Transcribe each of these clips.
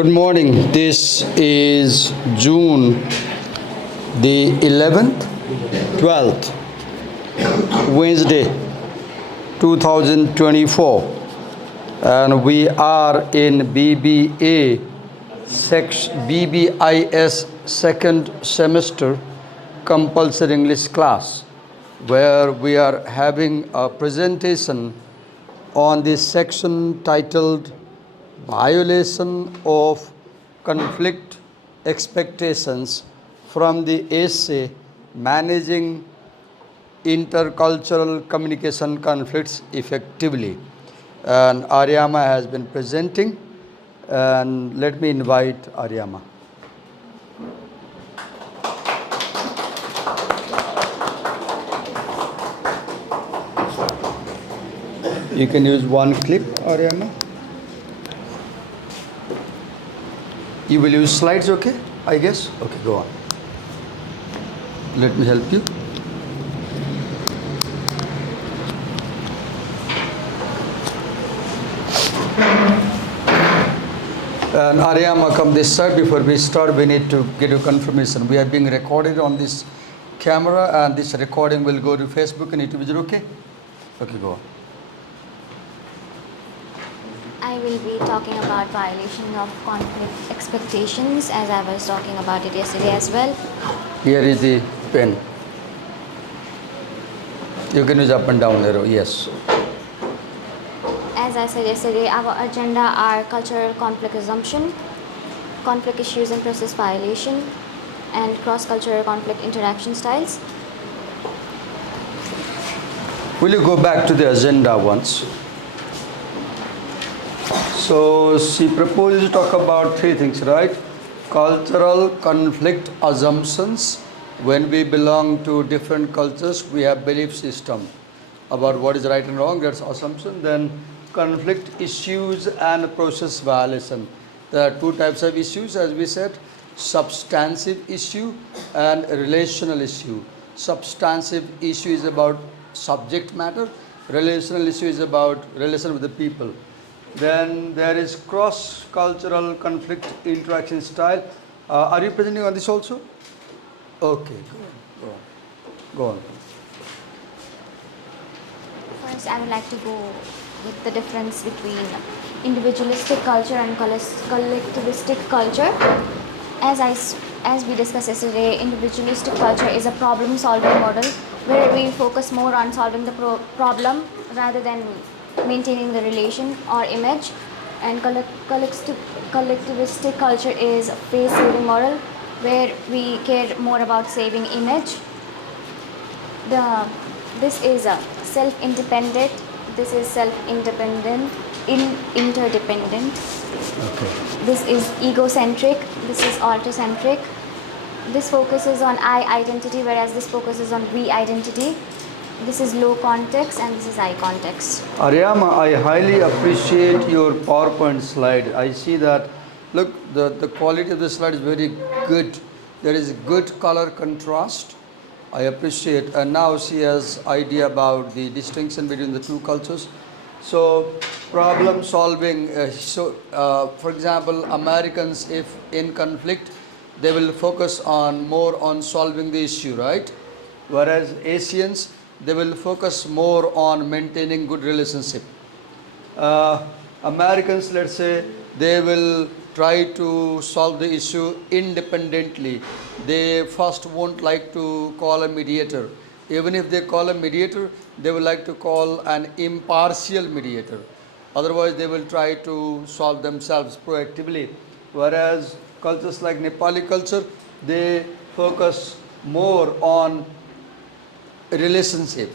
Good morning. This is June the 11th, 12th, Wednesday 2024, and we are in BBIS second semester compulsory English class, where we are having a presentation on this section titled Violation of Conflict Expectations from the essay Managing Intercultural Communication Conflicts Effectively. And Aryama has been presenting, and let me invite Aryama. You can use one clip, Aryama. You will use slides, okay? I guess? Okay, go on. Let me help you. And Aryama, come this side. Before we start, we need to get you confirmation. We are being recorded on this camera, and this recording will go to Facebook and YouTube. Is it okay? Okay, go on. I will be talking about violation of conflict expectations, as I was talking about it yesterday as well. Here is the pen. You can use up and down arrow, yes. As I said yesterday, our agenda are cultural conflict assumption, conflict issues and process violation, and cross-cultural conflict interaction styles. Will you go back to the agenda once? So she proposes to talk about three things, right? Cultural conflict assumptions. When we belong to different cultures, we have belief system about what is right and wrong. That's assumption. Then conflict issues and process violation. There are two types of issues, as we said: substantive issue and relational issue. Substantive issue is about subject matter. Relational issue is about relation with the people. Then there is cross-cultural conflict interaction style. Are you presenting on this also? Okay, go on. First, I would like to go with the difference between individualistic culture and collectivistic culture. As we discussed yesterday, individualistic culture is a problem-solving model where we focus more on solving the problem rather than maintaining the relation or image, and collectivistic culture is a face-saving model where we care more about saving image. This is a self-independent. This is self-independent, interdependent. Okay. This is egocentric. This is autocentric. This focuses on I identity, whereas this focuses on we identity. This is low context and this is I context. Aryama, I highly appreciate your PowerPoint slide. I see that, look, the quality of the slide is very good. There is good color contrast. I appreciate. And now she has idea about the distinction between the two cultures. So problem solving, for example, Americans, if in conflict, they will focus more on solving the issue, right? Whereas Asians, they will focus more on maintaining good relationship. Americans, let's say, they will try to solve the issue independently. They first won't like to call a mediator. Even if they call a mediator, they will like to call an impartial mediator. Otherwise, they will try to solve themselves proactively. Whereas cultures like Nepali culture, they focus more on relationship,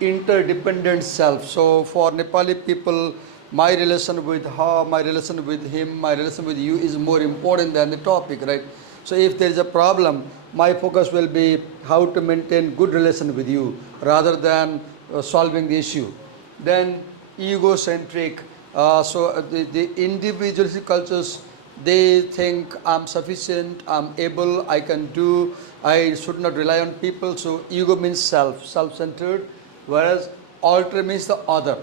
interdependent self. So for Nepali people, my relation with her, my relation with him, my relation with you is more important than the topic, right? So if there is a problem, my focus will be how to maintain good relation with you rather than solving the issue. Then egocentric. The individualistic cultures, they think I'm sufficient, I'm able, I can do, I should not rely on people. So ego means self-centered, whereas alter means the other.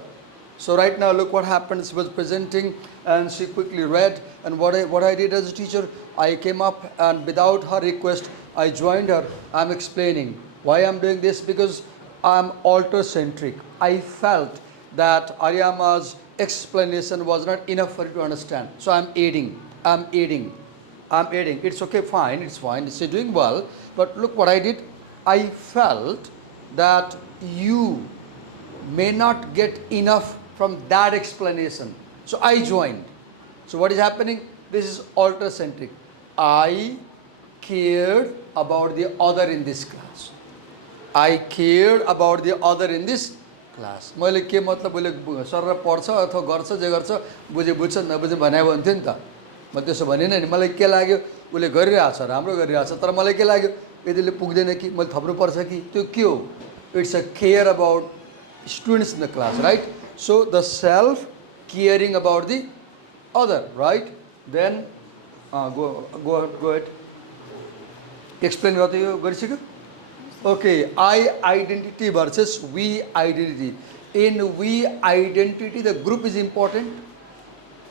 So right now, look what happens. Was presenting and she quickly read. And what I did as a teacher, I came up and without her request, I joined her. I'm explaining why I'm doing this, because I'm alter-centric. I felt that Aryama's explanation was not enough for you to understand. So I'm aiding. I'm aiding. I'm aiding. It's okay, fine, it's fine. She's doing well. But look what I did. I felt that you may not get enough from that explanation. So I joined. So what is happening? This is alter-centric. I cared about the other in this class. I cared about the other in this class. मैले के मतलब उसले sir पढ्छ अथवा गर्छ जे गर्छ बुझे बुझ्छ नबुझे भने भन्थ्यो नि त. म त्यसो भनिनँ नि. मलाई के लाग्यो, उसले गरिरहेछ, राम्रो गरिरहेछ, तर मलाई के लाग्यो, यतिले पुग्दैन कि, मैले थप्नु पर्छ कि. त्यो के हो? It's a care about students in the class, right? So the self caring about the other, right? Then go ahead. Explain what you गरिसक्यो. Okay, I identity versus we identity. In we identity, the group is important,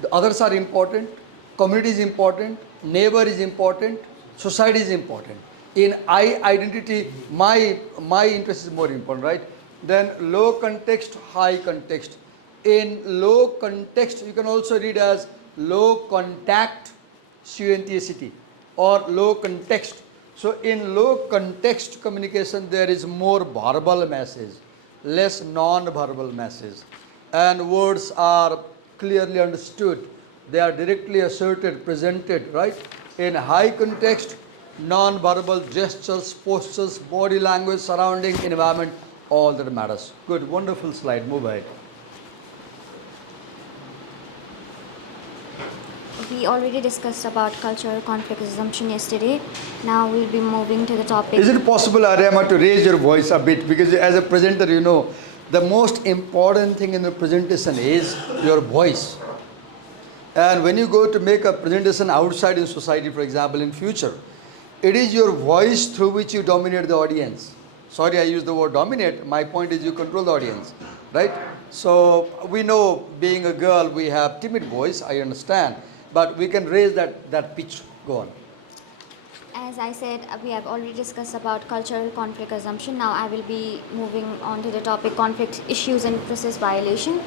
the others are important, community is important, neighbor is important, society is important. In I identity, my interest is more important, right? Then low context, high context. In low context, you can also read as low contact CUNTACT or low context. So in low context communication, there is more verbal message, less non-verbal message, and words are clearly understood. They are directly asserted, presented, right? In high context, non-verbal gestures, postures, body language, surrounding environment, all that matters. Good, wonderful slide. Move ahead. We already discussed about cultural conflict assumption yesterday. Now we'll be moving to the topic. Is it possible, Aryama, to raise your voice a bit? Because as a presenter, you know, the most important thing in the presentation is your voice. And when you go to make a presentation outside in society, for example, in future, it is your voice through which you dominate the audience. Sorry, I use the word dominate. My point is you control the audience, right? So we know, being a girl, we have timid voice, I understand. But we can raise that pitch. Go on. As I said, we have already discussed about cultural conflict assumption. Now I will be moving on to the topic conflict issues and process violation.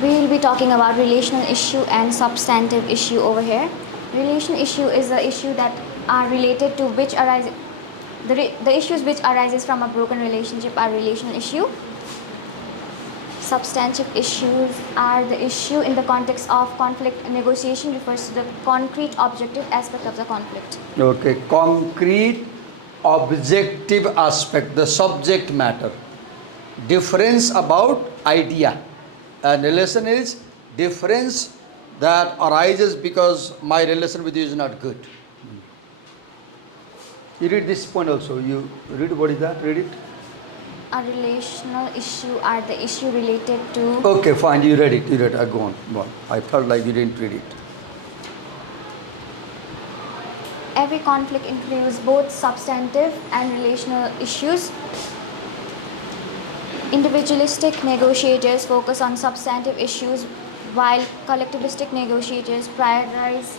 We will be talking about relational issue and substantive issue over here. Relational issue is the issue that are related to which arise, the issues which arises from a broken relationship are relational issue. Substantive issues are the issue in the context of conflict negotiation, refers to the concrete objective aspect of the conflict. Okay, concrete objective aspect, the subject matter. Difference about idea. And relation is difference that arises because my relation with you is not good. You read this point also. You read, what is that? Read it. A relational issue are the issue related to... Okay, fine. You read it. You read it. Go on. Go on. I felt like you didn't read it. Every conflict includes both substantive and relational issues. Individualistic negotiators focus on substantive issues, while collectivistic negotiators prioritize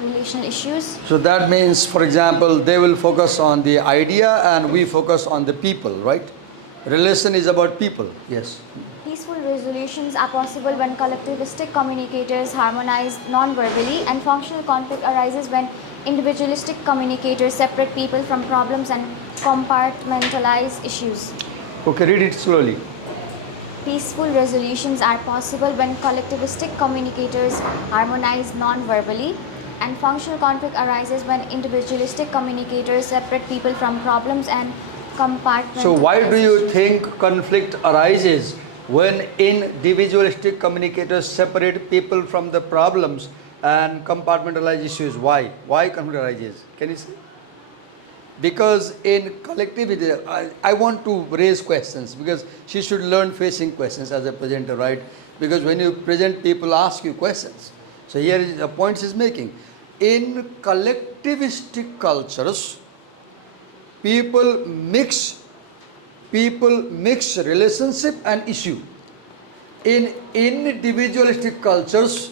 relational issues. So that means, for example, they will focus on the idea and we focus on the people, right? Relation is about people. Yes. Peaceful resolutions are possible when collectivistic communicators harmonize non-verbally, and functional conflict arises when individualistic communicators separate people from problems and compartmentalize issues. Okay, read it slowly. Peaceful resolutions are possible when collectivistic communicators harmonize non-verbally, and functional conflict arises when individualistic communicators separate people from problems and compartmentalize. So why do you think conflict arises when individualistic communicators separate people from the problems and compartmentalize issues? Why? Why conflict arises? Can you say? Because in collectivity, I want to raise questions, because she should learn facing questions as a presenter, right? Because when you present, people ask you questions. So here is the point she's making. In collectivistic cultures, people mix relationship and issue. In individualistic cultures,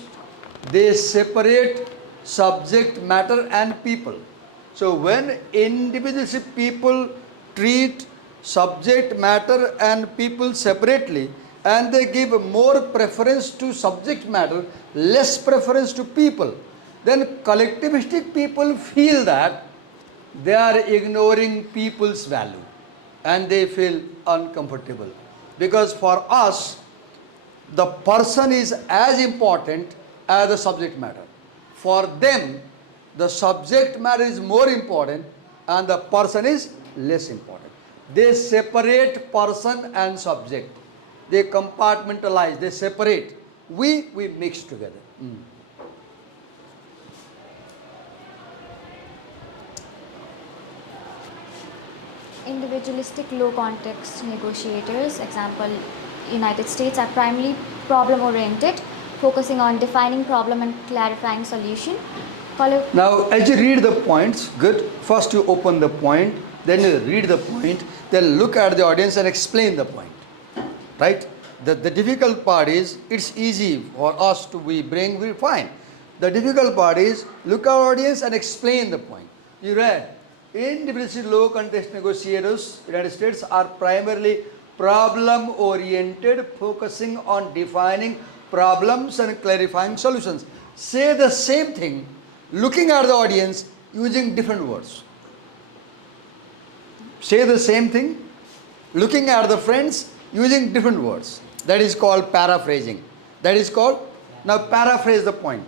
they separate subject matter and people. So when individualistic people treat subject matter and people separately, and they give more preference to subject matter, less preference to people, then collectivistic people feel that they are ignoring people's value and they feel uncomfortable. Because for us, the person is as important as the subject matter. For them, the subject matter is more important and the person is less important. They separate person and subject. They compartmentalize, they separate. We mix together. Individualistic low context negotiators, example United States, are primarily problem oriented, focusing on defining problem and clarifying solution. Now, as you read the points, good. First you open the point, then you read the point, then look at the audience and explain the point. Right? The difficult part is, it's easy for us to we're fine. The difficult part is, look at our audience and explain the point. You read, individualistic low context negotiators, United States, are primarily problem oriented, focusing on defining problems and clarifying solutions. Say the same thing, looking at the audience using different words. Say the same thing, looking at the friends using different words. That is called paraphrasing. That is called, now paraphrase the point.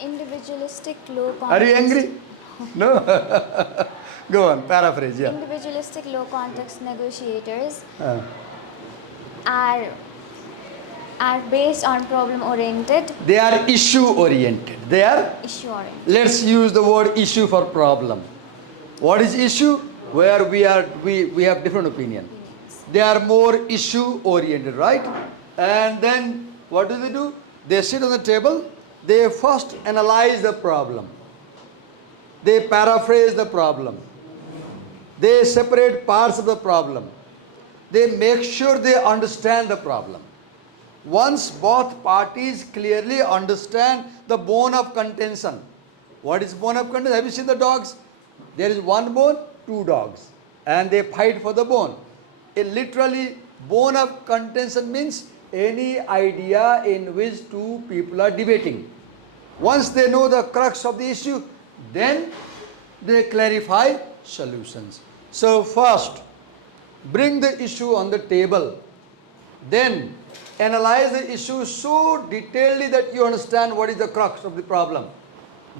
Individualistic low context. Are you angry? No? Go on, paraphrase, yeah. Individualistic low context negotiators are based on problem oriented. They are issue oriented. They are issue oriented. Let's use the word issue for problem. What is issue? Where we have different opinion. They are more issue oriented, right? And then what do? They sit on the table, they first analyze the problem. They paraphrase the problem. They separate parts of the problem. They make sure they understand the problem. Once both parties clearly understand the bone of contention. What is bone of contention? Have you seen the dogs? There is one bone, two dogs, and they fight for the bone. It literally, bone of contention means any idea in which two people are debating. Once they know the crux of the issue, then they clarify solutions. So first, bring the issue on the table. Then analyze the issue so detailedly that you understand what is the crux of the problem.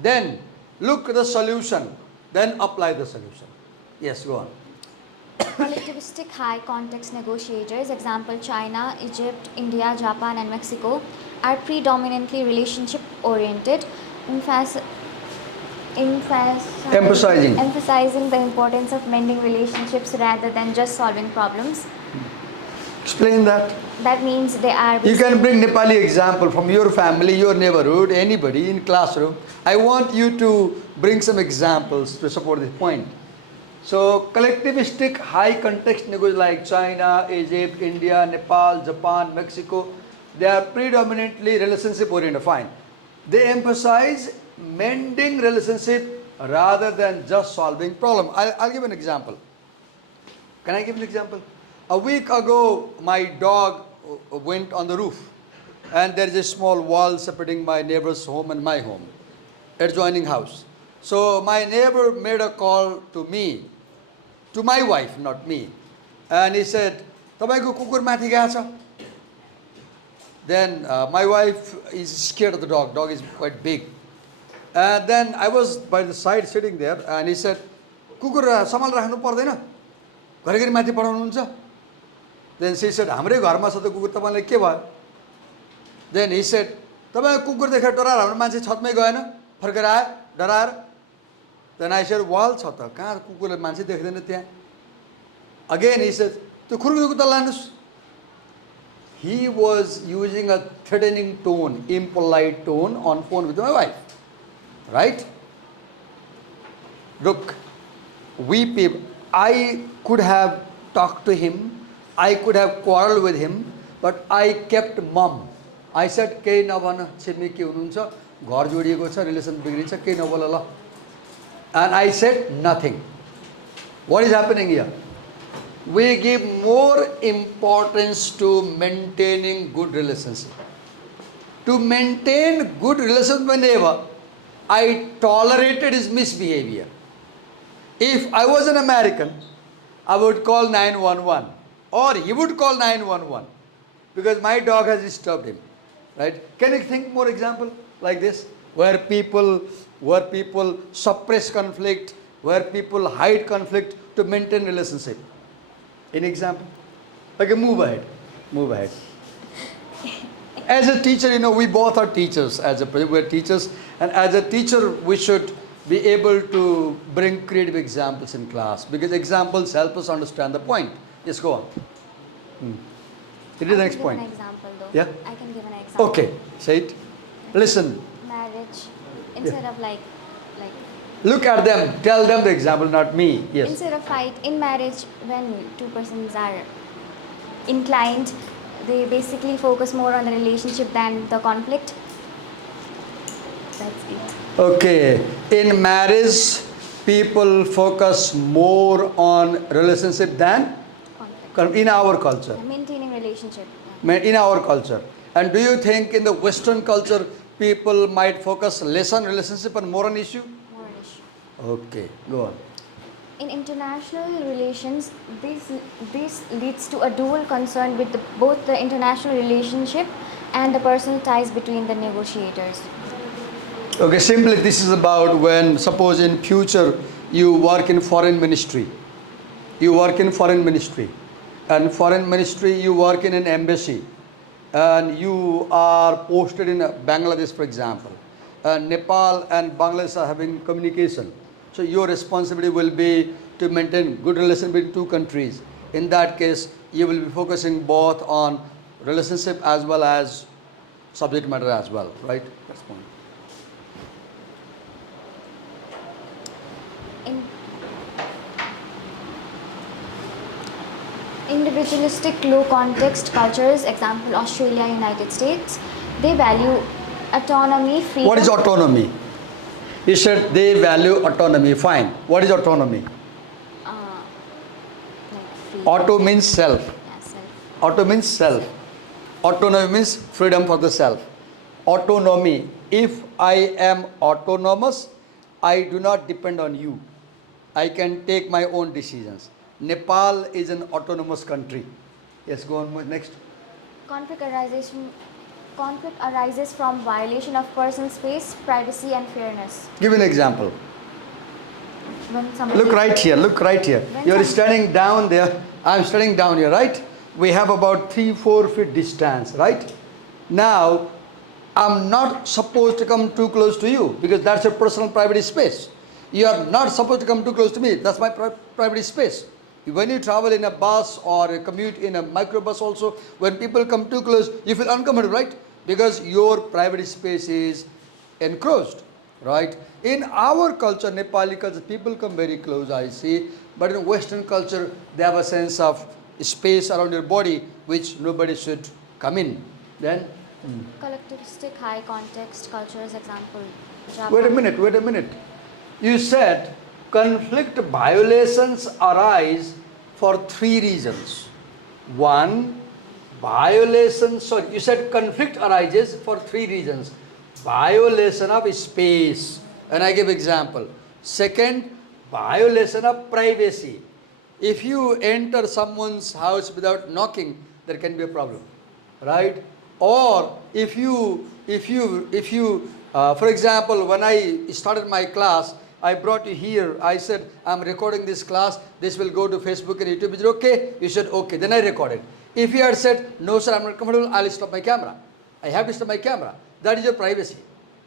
Then look at the solution. Then apply the solution. Yes, go on. Collectivistic high context negotiators, example China, Egypt, India, Japan and Mexico, are predominantly relationship oriented, emphasizing the importance of mending relationships rather than just solving problems. Explain that. That means they are... You can bring Nepali example from your family, your neighborhood, anybody in classroom. I want you to bring some examples to support this point. So collectivistic high context negotiators like China, Egypt, India, Nepal, Japan, Mexico, they are predominantly relationship oriented, fine. They emphasize mending relationship rather than just solving problem. I'll give an example. Can I give an example? A week ago, my dog went on the roof, and there is a small wall separating my neighbor's home and my home, adjoining house. So my neighbor made a call to me, to my wife, not me, and he said, "Tapaiko kukur mathi gaya cha?" Then my wife is scared of the dog. Dog is quite big. And then I was by the side sitting there, and he said, "Kukur samal rakhnu pardaina? Gari mathi padaunनुहुन्छ?" Then she said, "Hamrai gharma cha ta kukur, tapainलाई के भयो?" Then he said, "तपाईँ कुकुर देखेर डराएर हाम्रो मान्छे छतमै गएन, फर्केर आयो डराएर." Then I said, "वाल छ त, कहाँ कुकुरले मान्छे देख्दैन त्यहाँ?" Again he said, "त्यो खुर्कुको त लानुस्." He was using a threatening tone, impolite tone on phone with my wife. Right? Look, we people, I could have talked to him, I could have quarreled with him, but I kept mum. I said, केही नभन छिमेकी हुनुहुन्छ घर जोडिएको छ relation बिग्रिन्छ केही नबोल ल. And I said nothing. What is happening here? We give more importance to maintaining good relationship. To maintain good relations with my neighbor, I tolerated his misbehavior. If I was an American, I would call 911 or he would call 911 because my dog has disturbed him. Right? Can you think more example like this where people suppress conflict, where people hide conflict to maintain relationship? Any example? Okay, move ahead. As a teacher, we both are teachers. We're teachers, and as a teacher, we should be able to bring creative examples in class because examples help us understand the point. Yes, go on. It is the next point. I can give an example though. Yeah? I can give an example. Okay, say it. Listen. Marriage, instead of like Look at them. Tell them the example, not me. Yes. instead of fight in marriage, when two persons are inclined, they basically focus more on the relationship than the conflict. That's it. Okay. In marriage, people focus more on relationship than Conflict. in our culture. Maintaining relationship. In our culture. And do you think in the Western culture, people might focus less on relationship and more on issue? More an issue. Okay, go on. In international relations, this leads to a dual concern with both the international relationship and the personal ties between the negotiators. Okay, simply this is about when, suppose in future, you work in foreign ministry. And foreign ministry, you work in an embassy. And you are posted in Bangladesh, for example. Nepal and Bangladesh are having communication. So your responsibility will be to maintain good relation between two countries. In that case, you will be focusing both on relationship as well as subject matter as well, right? That's point. Individualistic low context cultures, example Australia, United States, they value autonomy, freedom. What is autonomy? You said they value autonomy. Fine. What is autonomy? Like freedom. Auto means self. Yeah, self. Auto means self. Autonomy means freedom for the self. Autonomy. If I am autonomous, I do not depend on you. I can take my own decisions. Nepal is an autonomous country. Yes, go on next. Conflict arises from violation of personal space, privacy, and fairness. Give an example. When somebody Look right here. When You're some- standing down there. I'm standing down here, right? We have about 3-4 feet distance, right? Now, I'm not supposed to come too close to you because that's your personal private space. You are not supposed to come too close to me. That's my private space. When you travel in a bus or a commute in a microbus also, when people come too close, you feel uncomfortable, right? Because your private space is encroached, right? In our culture, Nepali culture, people come very close, I see. But in Western culture, they have a sense of space around your body which nobody should come in. Then, collectivistic high context cultures, example Japan. wait a minute. You said conflict violations arise for 3 reasons. One, you said conflict arises for 3 reasons. Violation of space, and I give example. Second, violation of privacy. If you enter someone's house without knocking, there can be a problem, right? Or if you, for example, when I started my class, I brought you here. I said, I'm recording this class. This will go to Facebook and YouTube. Is it okay? You said, okay. Then I recorded. If you had said, no, sir, I'm not comfortable, I'll stop my camera. I have to stop my camera. That is your privacy.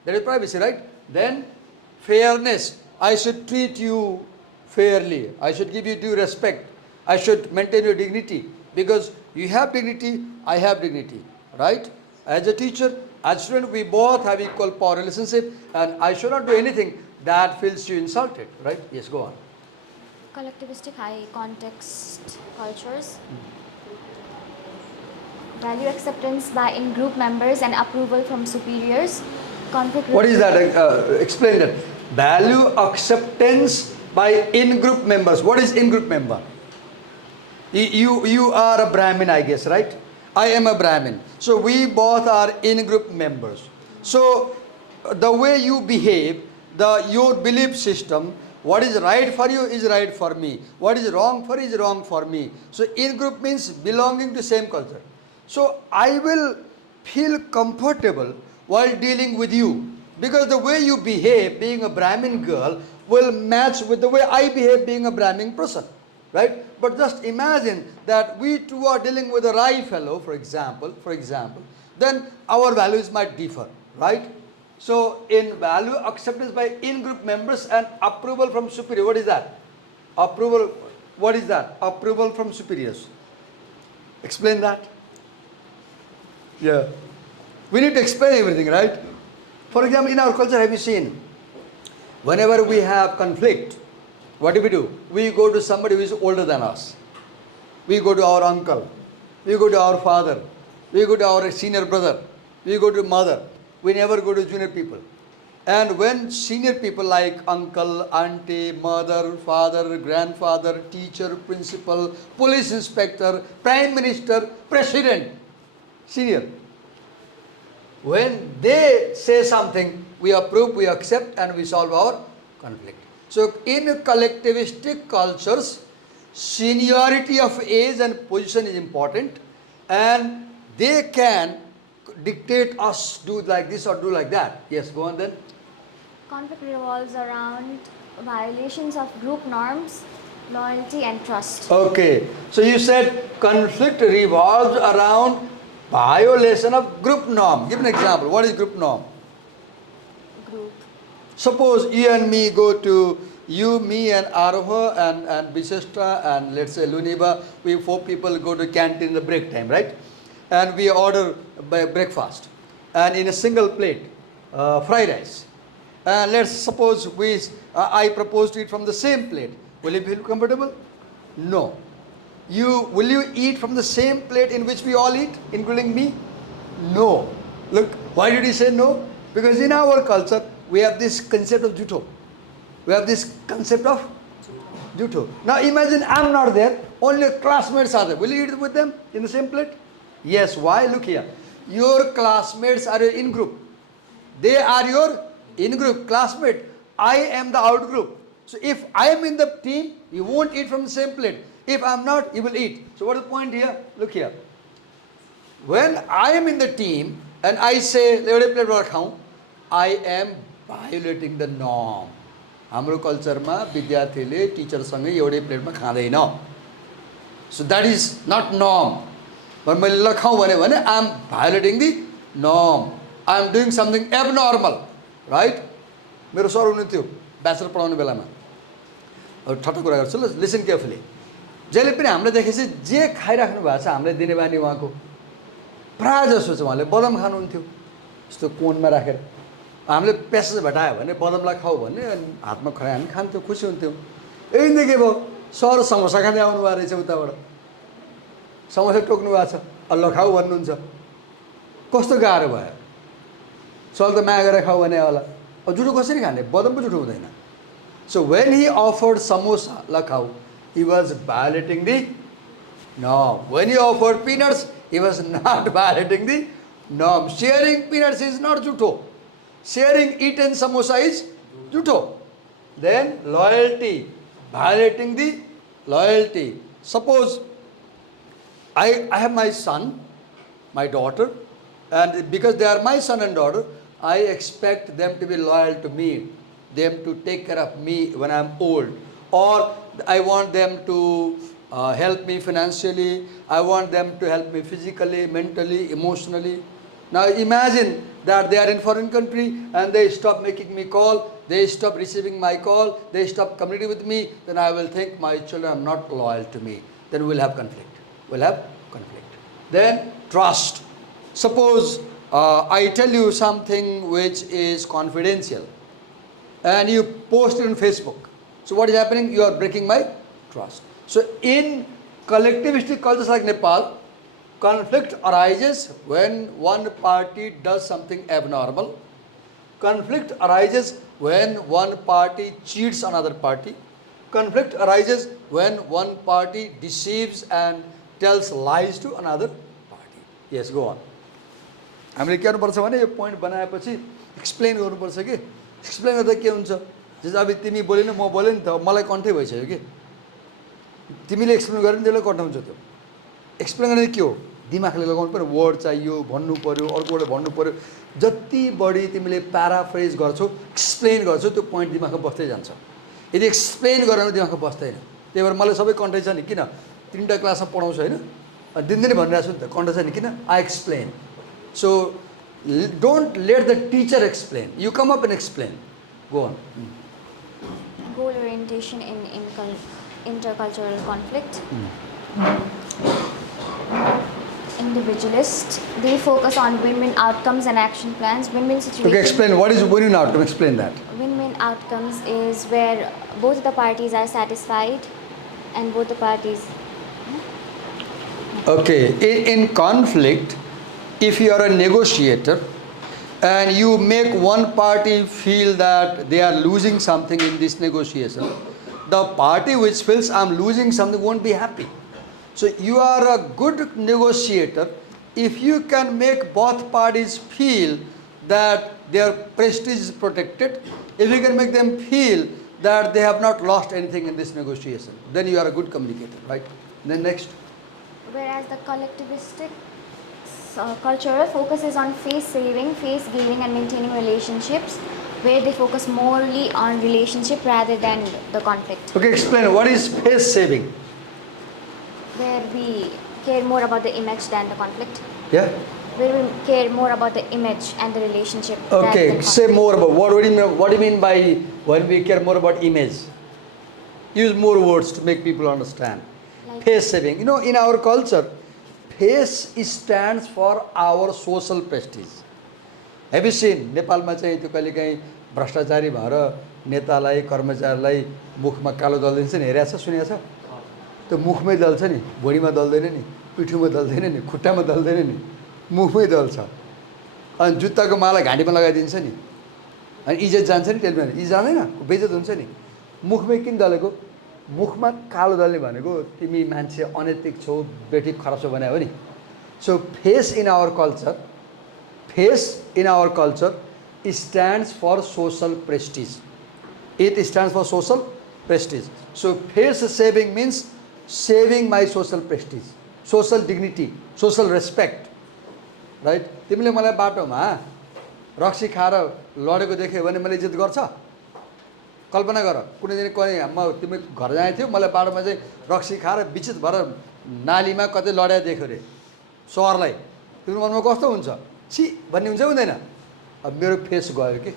That is privacy, right? Then, fairness. I should treat you fairly. I should give you due respect. I should maintain your dignity. Because you have dignity, I have dignity. Right? As a teacher, as a student, we both have equal power relationship. And I should not do anything that feels you insulted, right? Yes, go on. Collectivistic high context cultures. Value acceptance by in-group members and approval from superiors. Conflict. What is that? Explain that. Value acceptance by in-group members. What is in-group member? You are a Brahmin, I guess, right? I am a Brahmin. So we both are in-group members. So the way you behave, your belief system, what is right for you is right for me. What is wrong for is wrong for me. So in-group means belonging to same culture. So I will feel comfortable while dealing with you because the way you behave being a Brahmin girl will match with the way I behave being a Brahmin person, right? But just imagine that we two are dealing with a Rai fellow, for example, then our values might differ, right? So in value acceptance by in-group members and approval from superior, what is that? Approval, what is that? Approval from superiors. Explain that. Yeah. We need to explain everything, right? For example, in our culture, have you seen? Whenever we have conflict, what do? We go to somebody who is older than us. We go to our uncle. We go to our father. We go to our senior brother. We go to mother. We never go to junior people. And when senior people like uncle, auntie, mother, father, grandfather, teacher, principal, police inspector, prime minister, president, senior, when they say something, we approve, we accept, and we solve our conflict. So in collectivistic cultures, seniority of age and position is important, and they can dictate us do like this or do like that. Yes, go on then. Conflict revolves around violations of group norms, loyalty, and trust. Okay, so you said conflict revolves around violation of group norm. Give an example. What is group norm? Group. Suppose you and me go to, you, me and Aroha and Bisesta and let's say Luniba, we 4 people go to canteen in the break time, right? And we order breakfast. And in a single plate, fried rice. And let's suppose I propose to eat from the same plate. Will you feel comfortable? No. Will you eat from the same plate in which we all eat, including me? No. Look, why did he say no? Because in our culture, we have this concept of juto. We have this concept of juto. Now imagine I'm not there, only your classmates are there. Will you eat with them in the same plate? Yes. Why? Look here. Your classmates are your in-group. They are your in-group classmate. I am the out-group. So if I am in the team, you won't eat from the same plate. If I am not, you will eat. So what is the point here? Look here. When I am in the team and I say, I am violating the norm. हाम्रो कल्चरमा विद्यार्थीले टिचरसँगै एउटै प्लेटमा खाँदैन. So that is not norm. But मैले लखाउँ भने I am violating the norm. I am doing something abnormal. Right? मेरो sir हुनुहुन्थ्यो bachelor पढाउने बेलामा. ठट्टा कुरा गर्छु ल, listen carefully. जहिले पनि हामीले देखेपछि जे खाइराख्नु भएको छ हामीले दिने बानी उहाँको प्राय जसो चाहिँ उहाँले बदाम खानुहुन्थ्यो यस्तो कोनमा राखेर. हामीले प्यासेज भेटायो भने बदामलाई खाऊ भने हातमा खरायो हामी खान्थ्यौँ, खुसी हुन्थ्यौँ. एकदिन के भयो, सर समोसा खाँदै आउनु भएको रहेछ उताबाट. समोसा टोक्नु भएको छ, अल्ल खाऊ भन्नुहुन्छ. कस्तो गाह्रो भयो. सर त माया गरेर खाऊ भने होला. अब जुठो कसरी खाने? बदाम पो जुठो हुँदैन. So when he offered samosa, lakhau, he was violating the norm. When he offered peanuts, he was not violating the norm. Sharing peanuts is not juto. Sharing eaten samosa is juto. Then loyalty, violating the loyalty. Suppose I have my son, my daughter, and because they are my son and daughter, I expect them to be loyal to me, them to take care of me when I am old, or I want them to help me financially, I want them to help me physically, mentally, emotionally. Now imagine that they are in foreign country and they stop making me call, they stop receiving my call, they stop communicating with me, then I will think my children are not loyal to me. Then we will have conflict. We'll have conflict. Then trust. Suppose I tell you something which is confidential and you post it on Facebook. So what is happening? You are breaking my trust. So in collectivistic cultures like Nepal, Conflict arises when one party does something abnormal. Conflict arises when one party cheats another party. Conflict arises when one party deceives and tells lies to another party. Yes, go on. हामीले के गर्नुपर्छ भने यो point बनाएपछि explain गर्नुपर्छ कि explain गर्दा के हुन्छ जस्तो अब तिमी बोलेन म बोलेँ नि त मलाई कन्ठै भइसक्यो कि तिमीले एक्सप्लेन गर्यो नि त्यसले कन्ठ हुन्छ त्यो एक्सप्लेन गर्ने के हो दिमागले लगाउनु पर्यो वर्ड चाहियो भन्नु पर्यो अर्कोबाट भन्नु पर्यो जति बढी तिमीले प्याराफ्रेज गर्छौ एक्सप्लेन गर्छौ त्यो पोइन्ट दिमागमा बस्दै जान्छ यदि एक्सप्लेन गरेर दिमागमा बस्दैन त्यही भएर मलाई सबै कन्ठै छ नि किन 3टा क्लासमा पढाउँछु हैन दिनदिनै भनिरहेको छु नि त कन्ठ छ नि किन I explain So, don't let the teacher explain. You come up and explain. Go on. Goal orientation in intercultural conflict. Individualist, they focus on win-win outcomes and action plans. Win-win situation. Okay, explain. What is win-win outcome? Explain that. Win-win outcomes is where both the parties are satisfied and both the parties... Okay, in conflict, if you are a negotiator and you make one party feel that they are losing something in this negotiation, the party which feels I'm losing something won't be happy. So you are a good negotiator if you can make both parties feel that their prestige is protected, if you can make them feel that they have not lost anything in this negotiation, then you are a good communicator, right? Then next. Whereas the collectivistic culture focuses on face saving, face gaining and maintaining relationships, where they focus morely on relationship rather than the conflict. Okay, explain what is face saving. Where we care more about the image than the conflict. Yeah. Where we care more about the image and the relationship. Okay, say more about what do you mean? What do you mean by when we care more about image? Use more words to make people understand. Like Face saving. You know, in our culture, face stands for our social prestige. Have you seen नेपालमा चाहिँ त्यो कहिलेकाहीँ भ्रष्टाचारी भएर नेतालाई कर्मचारीलाई मुखमा कालो दल्दिन्छ नि हेरेछ सुनेछ त्यो मुखमै दल्छ नि भुँडीमा दल्दैन नि पिठोमा दल्दैन नि खुट्टामा दल्दैन नि मुखमै दल्छ अनि जुत्ताको माला घाँटीमा लगाइदिन्छ नि अनि इज्जत जान्छ नि त्यसले इज्जत जाँदैन बेइज्जत हुन्छ नि मुखमै किन दलेको मुखमा कालो दल्ने भनेको तिमी मान्छे अनैतिक छौ बेठी खराब छौ भने हो नि so face in our culture stands for social prestige. It stands for social prestige. So face saving means saving my social prestige, social dignity, social respect, right? तिमीले मलाई बाटोमा रक्सी खाएर लडेको देख्यो भने मैले इज्जत गर्छ कल्पना गर कुनै दिन कुनै म तिमी घर जाँदै थियौ मलाई बाटोमा चाहिँ रक्सी खाएर बिचित भएर नालीमा कतै लड्या देख्यो रे सहरलाई तिम्रो मनमा कस्तो हुन्छ छि भन्ने हुन्छ हुँदैन अब मेरो फेस गयो के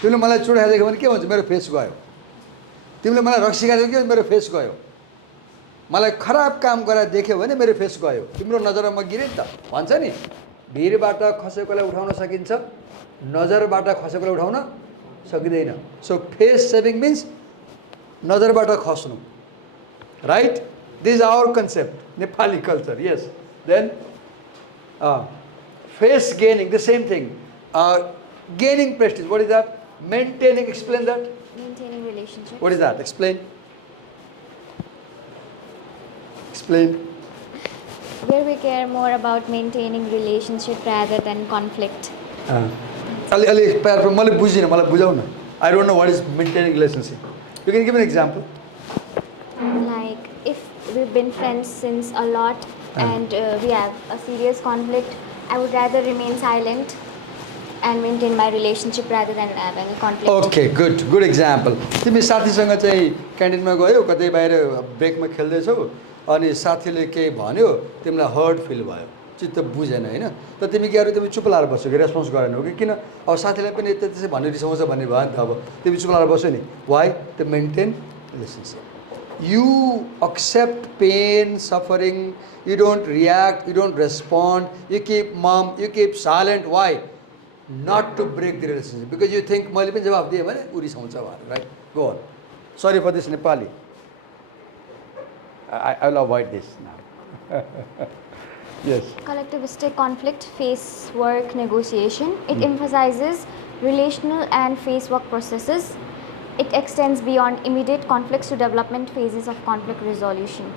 तिमीले मलाई चुडाइ देख्यो भने के हुन्छ मेरो फेस गयो तिमीले मलाई रक्सी खाएर के मेरो फेस गयो मलाई खराब काम गरेर देख्यो भने मेरो फेस गयो तिम्रो नजरमा म गिरे नि त भन्छ नि भिरबाट खसेकोलाई उठाउन सकिन्छ नजरबाट खसेकोलाई उठाउन सकिदैन सो फेस सेभिङ मिन्स नजरबाट खस्नु right this is our concept Nepali culture yes then face gaining the same thing gaining prestige what is that maintaining explain that maintaining relationships. What is that? Explain. Where we care more about maintaining relationship rather than conflict. मैले बुझिनँ मलाई बुझाउ न I don't know what is maintaining relationship. You can give an example. Like if we've been friends since a lot and we have a serious conflict, I would rather remain silent and maintain my relationship rather than have any conflict. Okay, good example. तिमी साथीसँग चाहिँ क्यान्टिनमा गयौ कतै बाहिर ब्रेकमा खेल्दैछौ अनि साथीले केही भन्यो तिमीलाई हर्ट फिल भयो चित्त बुझेन हैन त तिमी के गर्यो तिमी चुप लाएर बस्यो कि रेस्पोन्स गरेन हो कि किन अब साथीलाई पनि त्यसै भन्ने रिसाउँछ भन्ने भयो नि त अब तिमी चुप लाएर बस्यो नि why to maintain relationship you accept pain suffering you don't react you don't respond you keep mum you keep silent why not to break the relationship because you think मैले पनि जवाफ दिए भने उ रिसाउँछ भनेर right go on sorry for this Nepali I will avoid this now Yes. Collectivistic conflict face work negotiation. It emphasizes relational and face work processes. It extends beyond immediate conflicts to development phases of conflict resolution.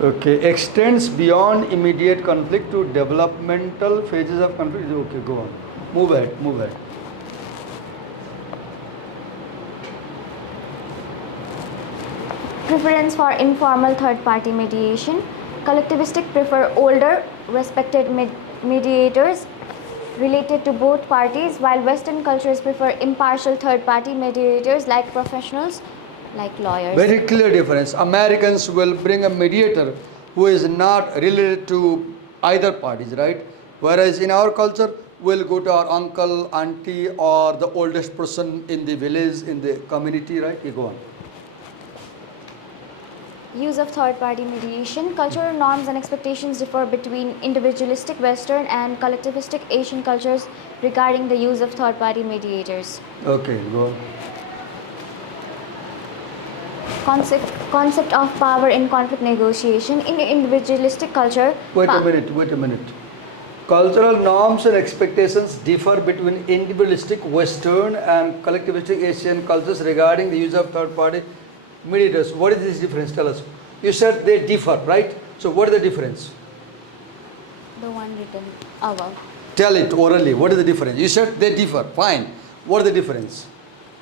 Okay, extends beyond immediate conflict to developmental phases of conflict. Okay, go on. Move ahead, move ahead. Preference for informal third party mediation. Collectivistic prefer older, respected mediators related to both parties, while Western cultures prefer impartial third party mediators like professionals, like lawyers. Very clear difference. Americans will bring a mediator who is not related to either parties, right? Whereas in our culture, we'll go to our uncle, auntie, or the oldest person in the village, in the community, right? You go on. Use of third party mediation. Cultural norms and expectations differ between individualistic Western and collectivistic Asian cultures regarding the use of third party mediators. Okay, go on. Concept of power in conflict negotiation. In individualistic culture, Wait a minute. Cultural norms and expectations differ between individualistic Western and collectivistic Asian cultures regarding the use of third party mediators. What is this difference? Tell us. You said they differ, right? So what is the difference? the one written above. Tell it orally. What is the difference? You said they differ. Fine. What is the difference?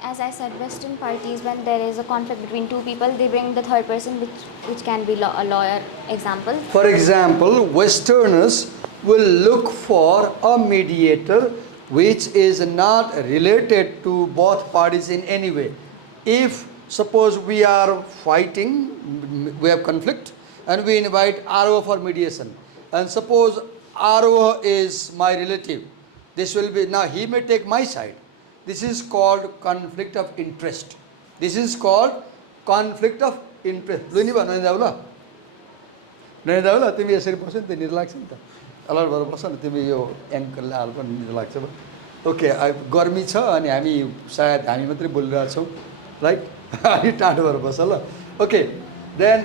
As I said, Western parties, when there is a conflict between two people, they bring the third person, which can be a lawyer. Example. For example, Westerners will look for a mediator which is not related to both parties in any way. If suppose we are fighting, we have conflict, and we invite RO for mediation, and suppose RO is my relative, this will be, now he may take my side. This is called conflict of interest. This is called conflict of interest. नैदाउला तिमी यसरी बस्यो नि त निर लाग्छ नि त alert भएर बस्छ नि तिमी यो एङ्कलले हाल पनि निर लाग्छ ओके गर्मी छ अनि हामी सायद हामी मात्रै बोलिरहेछौँ राइट अनि टाढो भएर बस्छ ल okay then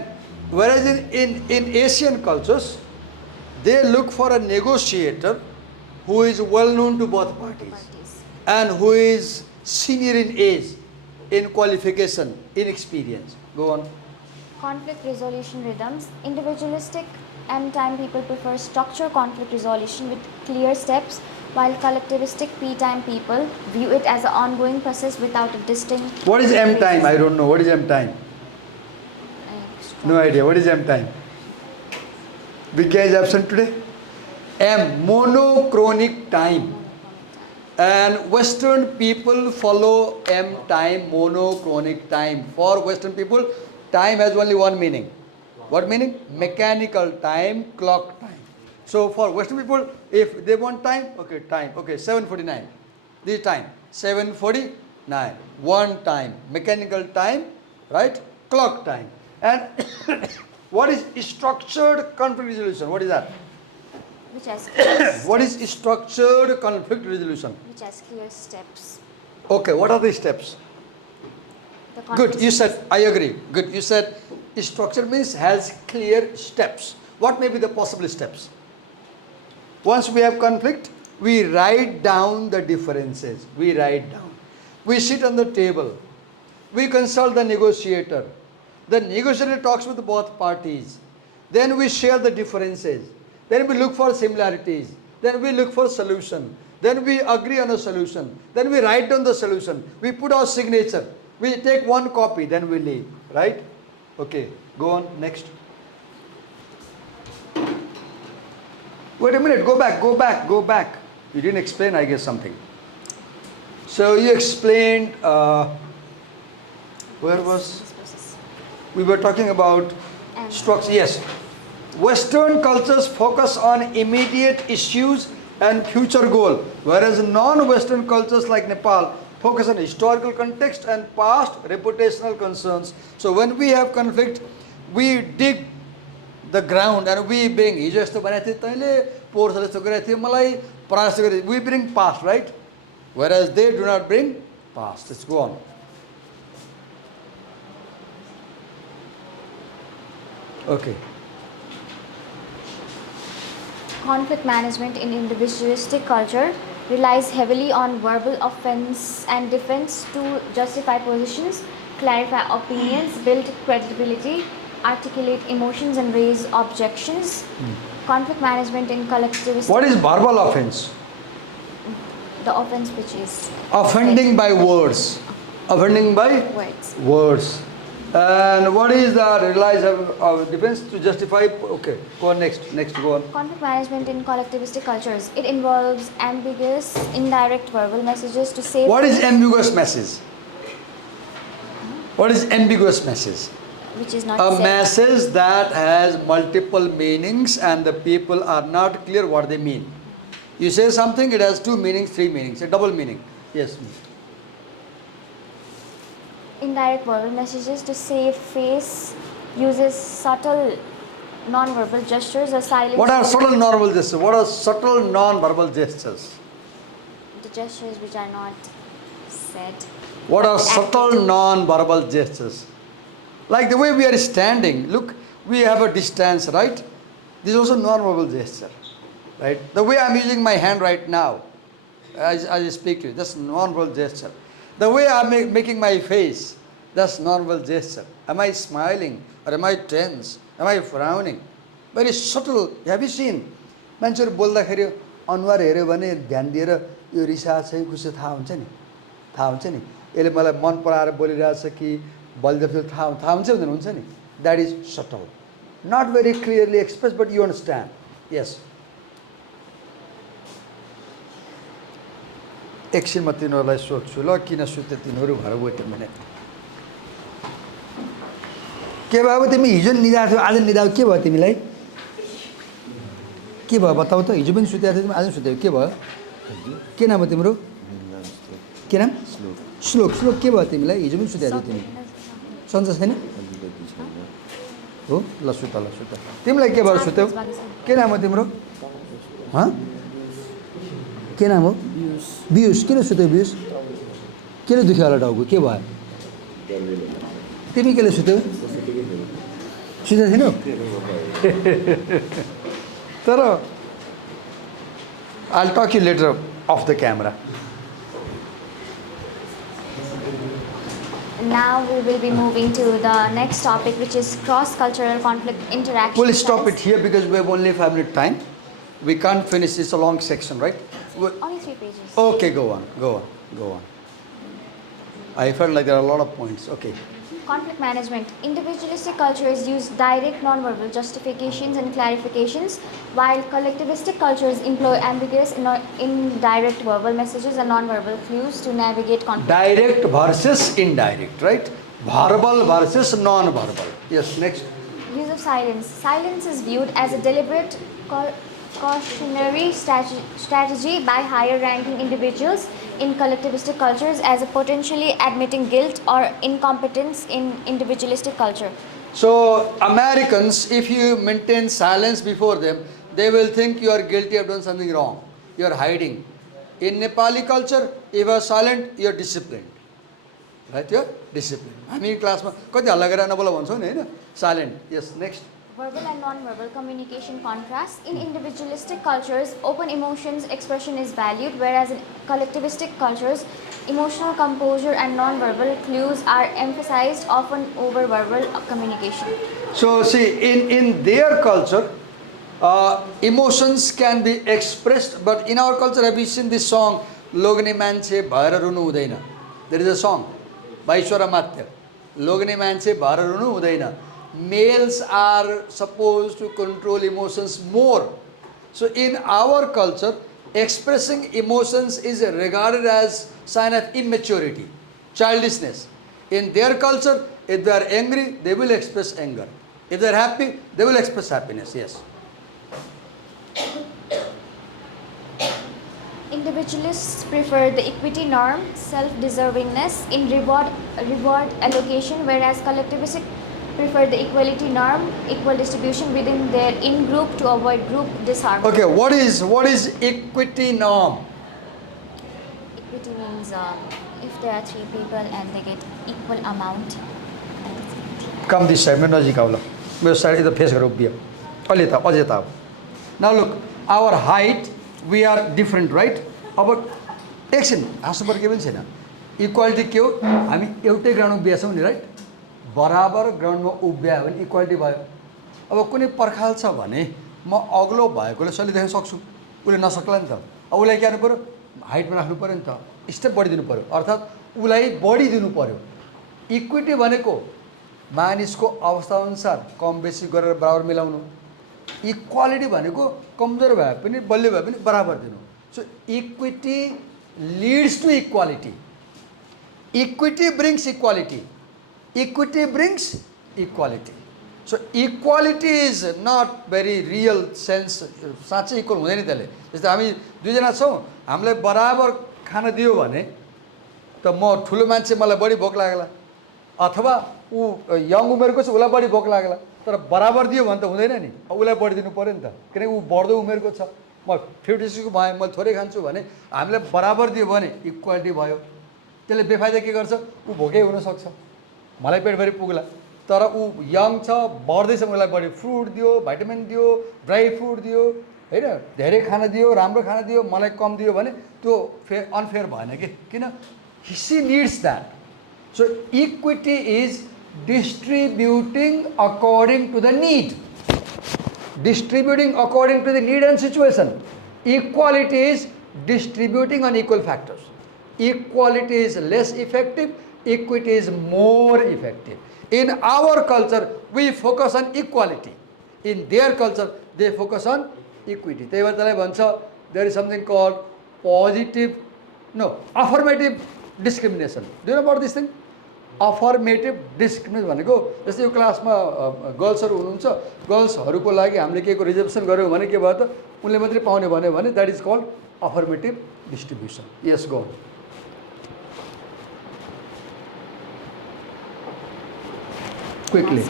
whereas in Asian cultures they look for a negotiator who is well known to both parties and who is senior in age, in qualification, in experience. Go on. Conflict resolution rhythms. Individualistic and time people prefer structured conflict resolution with clear steps, while collectivistic P-time people view it as an ongoing process without a distinct... What is M time? I don't know. What is M time? No idea. What is M time? Vijay is absent today. M, monochronic time. And Western people follow M time, monochronic time. For Western people, time has only one meaning. What meaning? Mechanical time, clock time. So for Western people, if they want time, okay, time. Okay, 7:49. This time, 7:49. One time, mechanical time, right? Clock time. And what is structured conflict resolution? What is that? Which has What is structured conflict resolution? Which has clear steps. Okay, what are the steps? Good, you said, I agree. Good, you said structure means has clear steps. What may be the possible steps? Once we have conflict, we write down the differences. We write down. We sit on the table. We consult the negotiator. The negotiator talks with both parties. Then we share the differences. Then we look for similarities. Then we look for solution. Then we agree on a solution. Then we write down the solution. We put our signature. We take one copy. Then we leave. Right? Okay. Go on. Next. Wait a minute. Go back. Go back. Go back. You didn't explain, I guess, something. So you explained. Where was? We were talking about structure. Yes. Western cultures focus on immediate issues and future goal, whereas non-Western cultures like Nepal focus on historical context and past reputational concerns. So when we have conflict, we dig the ground and we bring, we bring past, right? Whereas they do not bring past. Let's go on. Okay. conflict management in individualistic culture relies heavily on verbal offense and defense to justify positions, clarify opinions, build credibility, articulate emotions, and raise objections. Conflict management in collectivistic. What is verbal offense? The offense which is Offending by words. Offending by words. words. And what is the relies of defense to justify? Okay, go on next. Next, go on. Conflict management in collectivistic cultures. It involves ambiguous, indirect verbal messages to save. What is ambiguous message? What is ambiguous message? Which is not A said. message that has multiple meanings and the people are not clear what they mean. You say something, it has 2 meanings, 3 meanings, a double meaning. Yes. Indirect verbal messages to save face, uses subtle non-verbal gestures or silence. What are subtle non-verbal gestures? What are subtle non-verbal gestures? The gestures which are not said. What are but subtle acted. non-verbal gestures? Like the way we are standing, look, we have a distance, right? This is also non-verbal gesture, right? The way I'm using my hand right now, as I speak to you, that's non-verbal gesture. The way I'm making my face, that's non-verbal gesture. Am I smiling or am I tense? Am I frowning? Very subtle. Have you seen? मान्छेहरु बोल्दाखेरि अनुहार हेर्यो भने ध्यान दिएर यो रिसा चाहिँ खुसी थाहा हुन्छ नि थाहा हुन्छ नि यसले मलाई मन पराएर बोलिरहेछ कि बलजफ्ती थाहा हुन्छ हुँदैन हुन्छ नि that is subtle, not very clearly expressed, but you understand. Yes. एकछिन म तिनीहरूलाई सोध्छु ल किन सुते तिनीहरू घर वेट अ मिनेट के भयो तिमी हिजो निदाएको थियौ आज निदाएको के भयो तिमीलाई के भयो बताऊ त हिजो पनि सुतेको थियौ आज पनि सुतेको के भयो के नाम हो तिम्रो के नाम श्लोक श्लोक के भयो तिमीलाई हिजो पनि सुतेको थियौ तिमी सन्चो छैन हो ल सुत तिमीलाई के भएर सुत्यौ के नाम हो तिम्रो के नाम हो बियुष किन सुत्यौ बियुष किन दुख्यो होला टाउको के भयो तिमी केले सुत्यौ सुतेको थिएनौ तर I'll talk you later off the camera. Now we will be moving to the next topic, which is cross-cultural conflict interaction. We'll stop it here because we have only 5 minutes time. We can't finish. It's a long section, right? Only 3 pages. Okay, go on. I felt like there are a lot of points. Okay. Conflict management. Individualistic cultures use direct non-verbal justifications and clarifications, while collectivistic cultures employ ambiguous indirect verbal messages and non-verbal clues to navigate conflict. Direct versus indirect, right? Verbal versus non-verbal. Yes, next. Use of silence. Silence is viewed as a deliberate cautionary strategy by higher-ranking individuals in collectivistic cultures as a potentially admitting guilt or incompetence in individualistic culture. So, Americans, if you maintain silence before them, they will think you are guilty of doing something wrong. You are hiding. In Nepali culture, if you are silent, you are disciplined. Right? You are disciplined. I mean, class, silent. Yes, next. Verbal and non-verbal communication contrast. In individualistic cultures, open emotions expression is valued, whereas in collectivistic cultures, emotional composure and non-verbal clues are emphasized, often over verbal communication. So, see, in their culture, emotions can be expressed, but in our culture, have you seen this song, Logane Manche Bhara Runu Udaina? There is a song by Ishwara Matya. Logane Manche Bhara Runu Udaina. Males are supposed to control emotions more. So in our culture, expressing emotions is regarded as sign of immaturity, childishness. In their culture, if they are angry, they will express anger. If they are happy, they will express happiness. Yes. Individualists prefer the equity norm, self-deservingness in reward allocation, whereas collectivists prefer the equality norm, equal distribution within their in-group to avoid group disharmony. Okay, what is equity norm? Equity means if there are 3 people and they get equal amount. Come this side, मैं नजिक आउला. मेरो side इधर face करो बिया. अलि त. Now look, our height, we are different, right? अब एकछिन हाँस्नु पर्ने केही पनि छैन. इक्वालिटी के हो? हामी एउटै ग्राउन्डमा उभिया छौँ नि, राइट? बराबर ग्राउन्डमा उभिया भने इक्वालिटी भयो. अब कुनै पर्खाल छ भने म अग्लो भएकोले सहिले देख्न सक्छु, उसले नसक्ला नि त. अब उसलाई के गर्नु पऱ्यो? हाइटमा राख्नु पऱ्यो नि त, स्टेप बढिदिनु पऱ्यो, अर्थात् उसलाई बढिदिनु पऱ्यो. इक्विटी भनेको मानिसको अवस्थाअनुसार कम बेसी गरेर बराबर मिलाउनु. इक्वालिटी भनेको कमजोर भए पनि बलियो भए पनि बराबर दिनु. So equity leads to equality. Equity brings equality. Equity brings equality. So equality is not very real sense. साँच्चै इक्वल हुँदैन त्यसले. जस्तै हामी दुईजना छौँ, हामीलाई बराबर खाना दियो भने त म ठुलो मान्छे, मलाई बढी भोक लाग्ला, अथवा ऊ यङ उमेरको छ उसलाई बढी भोक लाग्ला, तर बराबर दियो भने त हुँदैन नि. उसलाई बढी दिनु पऱ्यो नि त, किनकि ऊ बढ्दो उमेरको छ. म 56को भएँ, मैले थोरै खान्छु भने हामीलाई बराबर दियो भने इक्वालिटी भयो. त्यसले बेफाइदा के गर्छ? ऊ भोकै हुनसक्छ, मलाई पेटभरि पुग्ला, तर ऊ यङ छ, बढ्दैछ, उसलाई बढी फ्रुट दियो, भाइटामिन दियो, ड्राई फ्रुट दियो, होइन, धेरै खाना दियो, राम्रो खाना दियो, मलाई कम दियो भने त्यो अनफेयर भएन कि. किन? She needs that. So equity is distributing according to the need. Distributing according to the need and situation. Equality is distributing on equal factors. Equality is less effective, equity is more effective. In our culture, we focus on equality. In their culture, they focus on equity. There is something called affirmative discrimination. Do you know about this thing? Affirmative discrimination भनेको जस्तै यो क्लासमा गर्ल्सहरू हुनुहुन्छ, गर्ल्सहरूको लागि हामीले केको reservation गऱ्यौँ भने के भयो त? उनले मात्रै पाउने भन्यो भने that is called affirmative distribution. Yes, go. Quickly.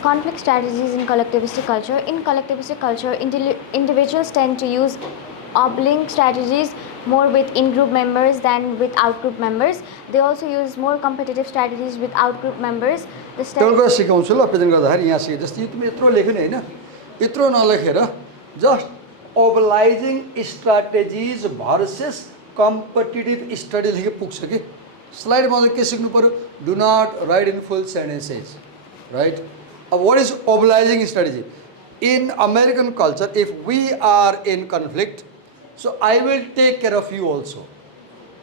Conflict strategies in collectivistic culture. In collectivistic culture, individuals tend to use oblique strategies more with in-group members than with out-group members. They also use more competitive strategies with out-group members. एउटा सिकाउँछु ल, present गर्दाखेरि यहाँ सिके जस्तै तिमी यत्रो लेख्यो नि, होइन, यत्रो नलेखेर just obliging strategies versus competitive study लेखे पुग्छ कि. स्लाइडमा के सिक्नु पऱ्यो? Do not write in full sentences, right? अब what is obliging strategy? In American culture, if we are in conflict, so I will take care of you also.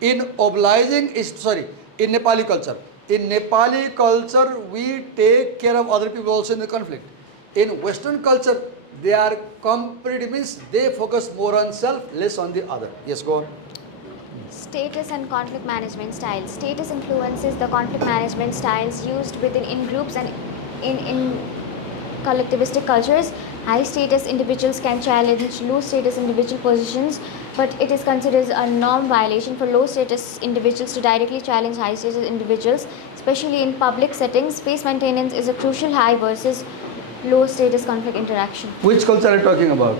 In obliging is in Nepali culture. In Nepali culture, we take care of other people also in the conflict. In Western culture, they are competitive, means they focus more on self, less on the other. Yes, go on. Status and conflict management styles. Status influences the conflict management styles used within in-groups and in collectivistic cultures. High status individuals can challenge low status individual positions, but it is considered a norm violation for low status individuals to directly challenge high status individuals, especially in public settings. Space maintenance is a crucial high versus low status conflict interaction. Which culture are you talking about?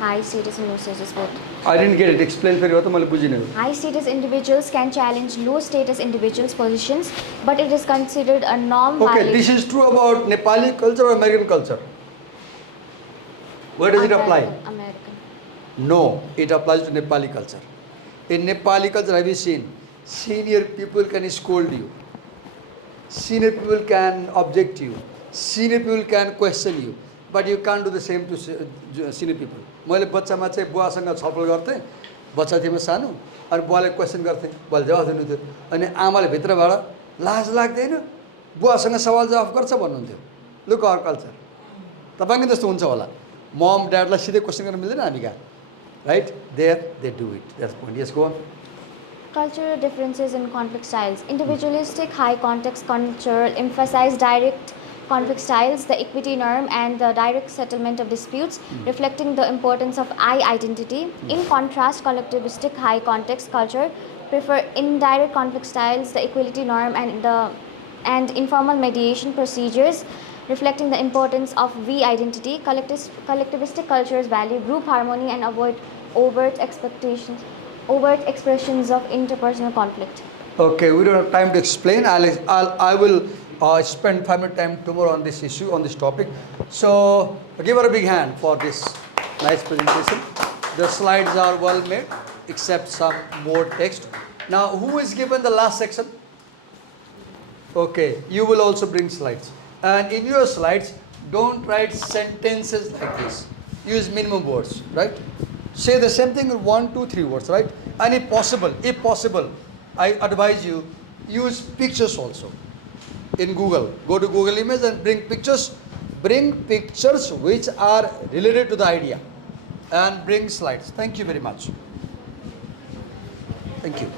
High status and low status both. I didn't get it. Explain for you. High status individuals can challenge low status individuals' positions, but it is considered a norm violation. Okay, this is true about Nepali culture or American culture? Where does it apply? American. No, it applies to Nepali culture. In Nepali culture, have you seen? Senior people can scold you. Senior people can object you. Senior people can question you. But you can't do the same to senior people. मैले बच्चामा चाहिँ बुवासँग छलफल गर्थेँ, बच्चा थिएँ म सानो, अनि बुवाले क्वेसन गर्थेँ, बुवाले जवाफ दिनुहुन्थ्यो, अनि आमाले भित्रबाट लाज लाग्दैन, बुवासँग सवाल जवाफ गर्छ भन्नुहुन्थ्यो. Look our culture. तपाईँको त्यस्तो हुन्छ होला. मम ड्याडलाई सिधै क्वेसन गर्न मिल्दैन हामी कहाँ, right? There they do it. That's point. Yes, go on. Cultural differences in conflict styles. Individualistic high context culture emphasize direct conflict styles, the equity norm, and the direct settlement of disputes, reflecting the importance of I identity. In contrast, collectivistic high context culture prefer indirect conflict styles, the equality norm, and informal mediation procedures, reflecting the importance of we identity. Collectivistic cultures value group harmony and avoid overt expressions of interpersonal conflict. Okay, we don't have time to explain. I will spend 5 minutes time tomorrow on this issue, on this topic. So give her a big hand for this. Nice presentation. The slides are well made, except some more text. Now, who is given the last section? Okay, you will also bring slides. And in your slides, don't write sentences like this. Use minimum words, right? Say the same thing in 1, 2, 3 words, right? And if possible, I advise you use pictures also. In Google, go to Google Image and bring pictures. Bring pictures which are related to the idea, and bring slides. Thank you very much. Thank you.